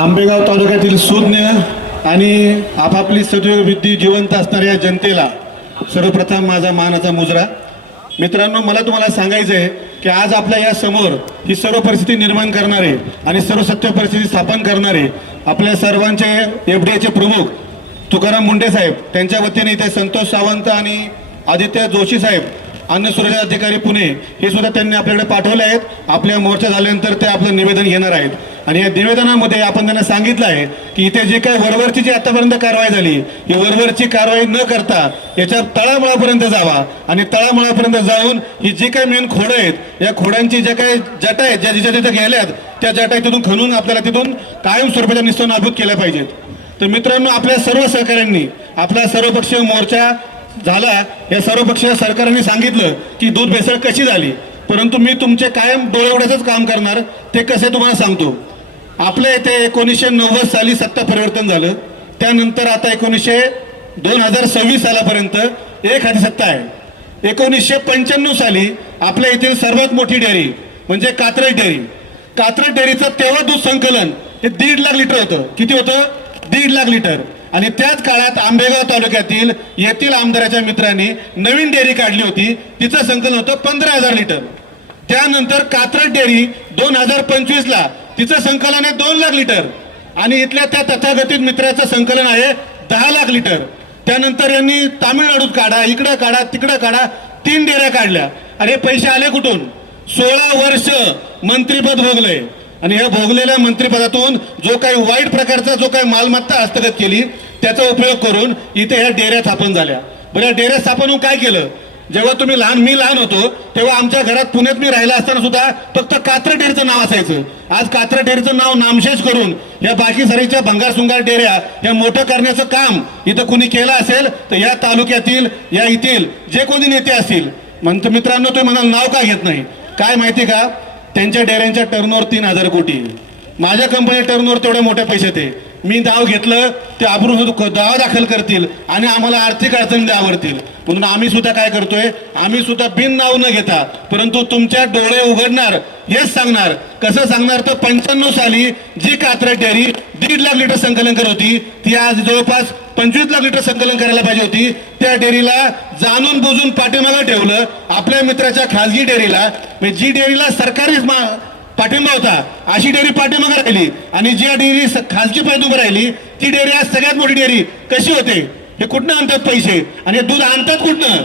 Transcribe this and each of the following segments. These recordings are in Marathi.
आंबेगाव तालुक्यातील सुज्ञ आणि आपापली सदैव विद्या जिवंत असणाऱ्या जनतेला सर्वप्रथम माझा मानाचा मुजरा। मित्रांनो, मला तुम्हाला सांगायचं आहे की आज आपल्या या समोर ही सर्व परिस्थिती निर्माण करणारे आणि सर्व सत्य परिस्थिती स्थापन करणारे आपल्या सर्वांचे एफडीएचे प्रमुख तुकाराम मुंडे साहेब, त्यांच्या वतीने इथे संतोष सावंत आणि आदित्य जोशी साहेब, अन्न सुरक्षा अधिकारी पुणे, हे सुद्धा त्यांनी आपल्याकडे पाठवले आहेत। आपल्या मोर्चा झाल्यानंतर ते आपलं निवेदन घेणार आहेत आणि या निवेदनामध्ये आपण त्यांना सांगितलं आहे की इथे जे काही वरवरची जी आतापर्यंत कारवाई झाली, ही वरवरची कारवाई न करता याच्या तळामुळापर्यंत जावा आणि तळामुळापर्यंत जाऊन ही जी काही मेन खोडं आहेत, या खोडांची ज्या काही जटा आहेत, ज्या जिथे तिथे गेल्यात, त्या जटा तिथून खणून आपल्याला तिथून कायमस्वरूपाच्या निस्तानाभूत केल्या पाहिजेत। तर मित्रांनो, आपल्या सर्व सहकाऱ्यांनी आपला सर्वपक्षीय मोर्चा झाला। या सर्वपक्षीय सरकारने सांगितलं की दूध भेसळ कशी झाली, परंतु मी तुमचे कायम डोळेवड्याचंच काम करणार। ते कसे तुम्हाला सांगतो। आपल्या इथे 1990 साली सत्ता परिवर्तन झालं, त्यानंतर आता 2026 सालापर्यंत एक हाती सत्ता आहे। 1995 साली आपल्या येथील सर्वात मोठी डेअरी म्हणजे कात्रज डेअरी, कात्रज डेअरीचं तेव्हा दूध संकलन हे 1.5 लाख लिटर होतं। किती होतं? 1.5 लाख लिटर। आणि त्याच काळात आंबेगाव तालुक्यातील येथील आमदाराच्या मित्रांनी नवीन डेअरी काढली होती, तिचं संकलन होतं 15,000 लिटर। त्यानंतर कात्रज डेअरी 2025 ला तिचं संकलन आहे 2 लाख लिटर आणि इथल्या त्या तथागतित मित्राचं संकलन आहे 10 लाख लिटर। त्यानंतर यांनी तामिळनाडूत काढा, इकडं काढा, तिकडं काढा, 3 डेअऱ्या काढल्या। अरे पैसे आले कुठून? 16 वर्ष मंत्रिपद भोगलंय आणि या भोगलेल्या मंत्रिपदातून जो काही वाईट प्रकारचा जो काही मालमत्ता हस्तगत केली, त्याचा उपयोग करून इथे ह्या डेअऱ्या स्थापन झाल्या। बरं, या डेअऱ्या स्थापन होऊन काय केलं? जेव्हा मी लहान होतो तेव्हा आमच्या घरात पुण्यात मी राहिला असताना सुद्धा फक्त कात्रज डेअरीचं नाव असायचं। आज कात्रज डेअरीचं नाव नामशेष करून या बाकी सारीच्या भंगारसुंगार डेअऱ्या या मोठं करण्याचं काम इथं कुणी केलं असेल तर या तालुक्यातील या इथील जे कोणी नेते असतील। म्हणतो मित्रांनो, तुम्ही म्हणाल नाव का घेत नाही? काय माहिती का, त्यांच्या डेअऱ्यांच्या टर्नओव्हर 3,000 कोटी, माझ्या कंपनी टर्नओव्हर तेवढे मोठे पैसे ते मी नाव घेतलं ते आबरू दावा दाखल करतील आणि आम्हाला आर्थिक अडचणी आवडतील। म्हणून आम्ही सुद्धा काय करतोय, आम्ही सुद्धा बिन नाव न घेता परंतु तुमच्या डोळे उघडणार, हेच सांगणार। कसं सांगणार तर 95 साली जी कात्रज डेअरी 1.5 लाख लिटर संकलन करत होती, ती आज जवळपास 25 लाख लिटर संकलन करायला पाहिजे होती। त्या डेअरीला जाणून बुजून पाठीमागं ठेवलं आपल्या मित्राच्या खासगी डेअरीला। जी डेअरीला सरकारी पाठिंबा होता अशी डेअरी पाठीमागे राहिली आणि जी डेअरी खासगी पायदुभं राहिली ती डेअरी आज सगळ्यात मोठी डेअरी कशी होते? हे कुठनं आणतात पैसे आणि हे दूध आणतात कुठनं?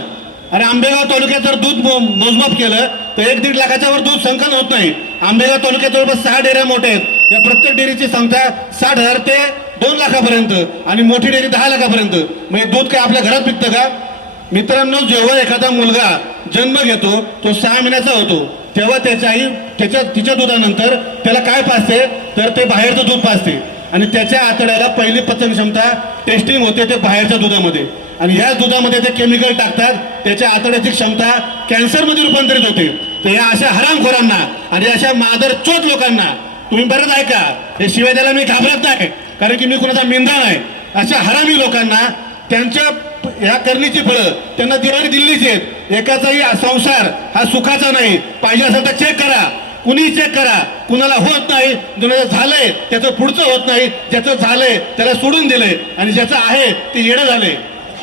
अरे आंबेगाव तालुक्यात जर दूध मोजमाप केलं तर 1-1.5 लाखाच्या वर दूध संकलन होत नाही। आंबेगाव तालुक्यात जवळपास 6 डेअऱ्या मोठ्या आहेत। या प्रत्येक डेअरीची संख्या 60,000 ते 2 लाखापर्यंत आणि मोठी डेअरी 10 लाखापर्यंत। म्हणजे दूध काय आपल्या घरात पिकतं का? मित्रांनो, जेव्हा एखादा मुलगा जन्म घेतो तो 6 महिन्याचा होतो तेव्हा त्याच्या आई तिच्या दुधानंतर त्याला काय पाजते तर ते बाहेरचं दूध पाजते आणि त्याच्या आतड्याला पहिली पचन क्षमता टेस्टिंग होते ते बाहेरच्या दुधामध्ये आणि या दुधामध्ये ते केमिकल टाकतात, त्याच्या आतड्याची क्षमता कॅन्सरमध्ये रूपांतरित होते। तर या अशा हरामखोरांना आणि अशा मादरचोद लोकांना तुम्ही बरंच ऐका, हे शिवाय द्यायला मी घाबरत नाही कारण की मी कुणाचा मिंदा नाही। अशा हरामी लोकांना त्यांच्या या करणीची फळं त्यांना दिवाळी दिल्लीची आहेत। एकाचाही संसार हा सुखाचा नाही, पाहिजे असेल तर चेक करा, कुणी चेक करा, कुणाला होत नाही, ज्याचं झालंय त्याचं पुढचं होत नाही, ज्याचं झालंय त्याला सोडून दिलंय आणि ज्याचं आहे ते येणं झालंय।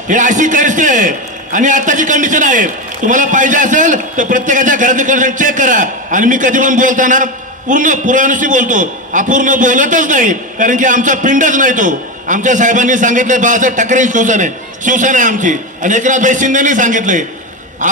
हे अशी परिस्थिती आहे आणि आताची कंडिशन आहे। तुम्हाला पाहिजे असेल तर प्रत्येकाच्या घरातली कंडिशन चेक करा। आणि मी कधी पण बोलताना पूर्ण पुरानुशी बोलतो, अपूर्ण बोलतच नाही कारण की आमचा पिंडच नाही तो। आमच्या साहेबांनी सांगितलं बाळासाहेब ठाकरे शिवसेना आहे आमची आणि एकनाथ शिंदेनी सांगितलंय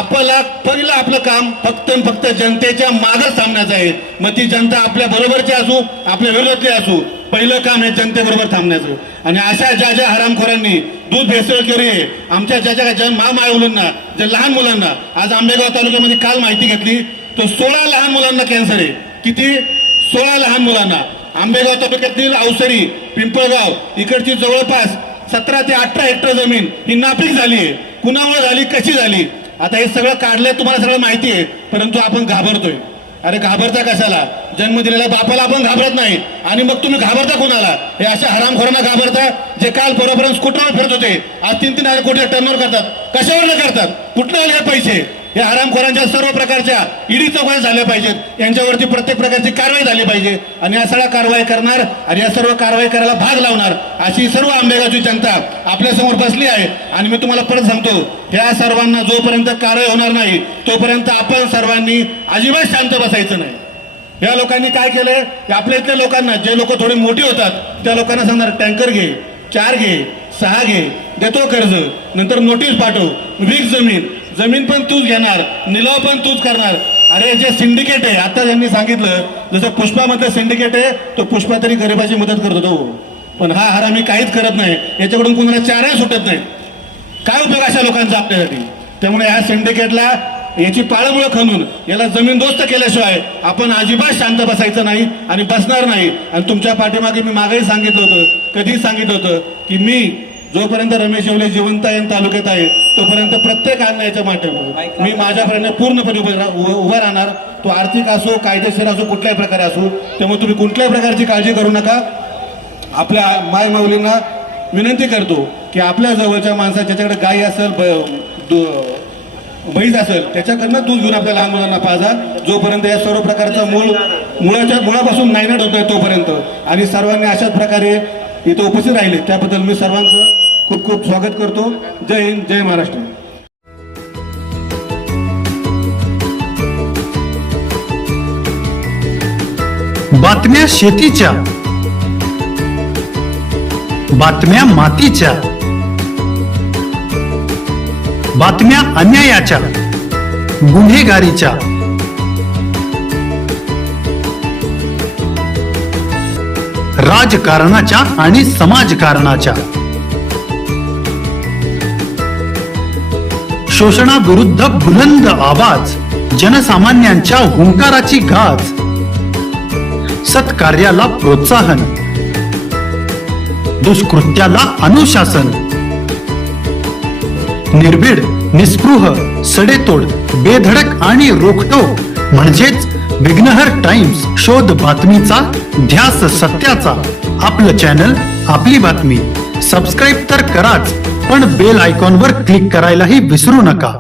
पहिलं आपलं काम फक्त जनतेच्या मागच थांबण्याचं आहे। मग ती जनता आपल्या बरोबरची असू आपल्या विरोधातली असू, पहिलं काम आहे जनतेबरोबर थांबण्याचं। आणि अशा ज्या हरामखोरांनी दूध भेसळ केली आमच्या ज्या मायमुलांना, ज्या लहान मुलांना, आज आंबेगाव तालुक्यामध्ये काल माहिती घेतली तर 16 लहान मुलांना कॅन्सर आहे। किती? 16 लहान मुलांना। आंबेगाव तालुक्यातील अवसरी, पिंपळगाव इकडची जवळपास 17 ते 18 हेक्टर जमीन ही नापीक झाली आहे। कुणामुळे झाली, कशी झाली? आता हे सगळं काढलंय, तुम्हाला सगळं माहिती आहे, परंतु आपण घाबरतोय। अरे घाबरता कशाला? जन्म दिलेल्या बापाला आपण घाबरत नाही आणि मग तुम्ही घाबरता कुणाला? हे अशा हरामखोरांना घाबरता जे काल परवापर्यंत स्कूटरवर फिरत होते, आज 3-3 हजार कोटी टर्नओव्हर करतात। कशावर करतात? कुठनं आले पैसे? या हरामखोरांच्या सर्व प्रकारच्या ईडी चौकशी झाल्या पाहिजेत, यांच्यावरती प्रत्येक प्रकारची कारवाई झाली पाहिजे आणि या सगळ्या कारवाई करणार आणि या सर्व कारवाई करायला भाग लावणार अशी सर्व आंबेगावची जनता आपल्या समोर बसली आहे. आणि मी तुम्हाला परत सांगतो, ह्या सर्वांना जोपर्यंत कारवाई होणार नाही तोपर्यंत आपण सर्वांनी अजिबात शांत बसायचं नाही. या लोकांनी काय केलंय, आपल्या इथल्या लोकांना, जे लोक थोडी मोठी होतात त्या लोकांना सांगणार टँकर घे, 4 घे, 6 घे, देतो कर्ज, नंतर नोटीस पाठव, विक जमीन पण तूच घेणार, निलाव पण तूच करणार. अरे जे सिंडिकेट आहे, आता त्यांनी सांगितलं जसं पुष्पामधलं सिंडिकेट आहे, तो पुष्पा तरी गरिबाची मदत करत होतो, पण हा हरामी काहीच करत नाही, याच्याकडून कुणाला चारही सुटत नाही. काय उपयोग अशा लोकांचा आपल्यासाठी? त्यामुळे ह्या सिंडिकेटला याची पाळमुळं खणून याला जमीनदोस्त केल्याशिवाय आपण अजिबात शांत बसायचं नाही आणि बसणार नाही. आणि तुमच्या पाठीमागे मी मागेही सांगितलं होतं, कधी सांगितलं होतं की मी जोपर्यंत रमेश येवले जिवंत आहे तालुक्यात आहे तोपर्यंत प्रत्येक अन्यायाच्या माध्यमातून मी माझ्यापर्यंत पूर्णपणे उभा राहणार. तो आर्थिक असो, कायदेशीर असो, कुठल्याही प्रकारे असो. त्यामुळे तुम्ही कुठल्याही प्रकारची काळजी करू नका. आपल्या माय माऊलींना विनंती करतो की आपल्या जवळच्या माणसा ज्याच्याकडे गाई असेल, म्हैस असेल, त्याच्याकडनं दूध घेऊन आपल्या लहान मुलांना पाजा, जोपर्यंत या सर्व प्रकारचा मुळापासून नायनाट होत आहे तोपर्यंत. आणि सर्वांनी अशाच प्रकारे इथं उपस्थित राहिले त्याबद्दल मी सर्वांचं खूप खूप स्वागत करतो. जय हिंद, जय महाराष्ट्र. बातम्या शेतीच्या, बातम्या मातीच्या, बातम्या अन्यायाच्या, गुन्हेगारीच्या, राजकारणाच्या आणि समाजकारणाच्या, शोषणाविरुद्ध बुलंद आवाज, जनसामान्यांच्या हुंकाराची गाज, सत्कार्याला प्रोत्साहन, दुष्कृत्याला अनुशासन, निर्भीड, निस्पृह, सडेतोड, बेधडक आणि रोखटोक म्हणजेच विघ्नहर टाइम्स. शोध बातमीचा, ध्यास सत्याचा. आपलं चॅनल, आपली बातमी. सबस्क्राईब तर कराच, पण बेल आयकॉनवर क्लिक करायलाही विसरू नका.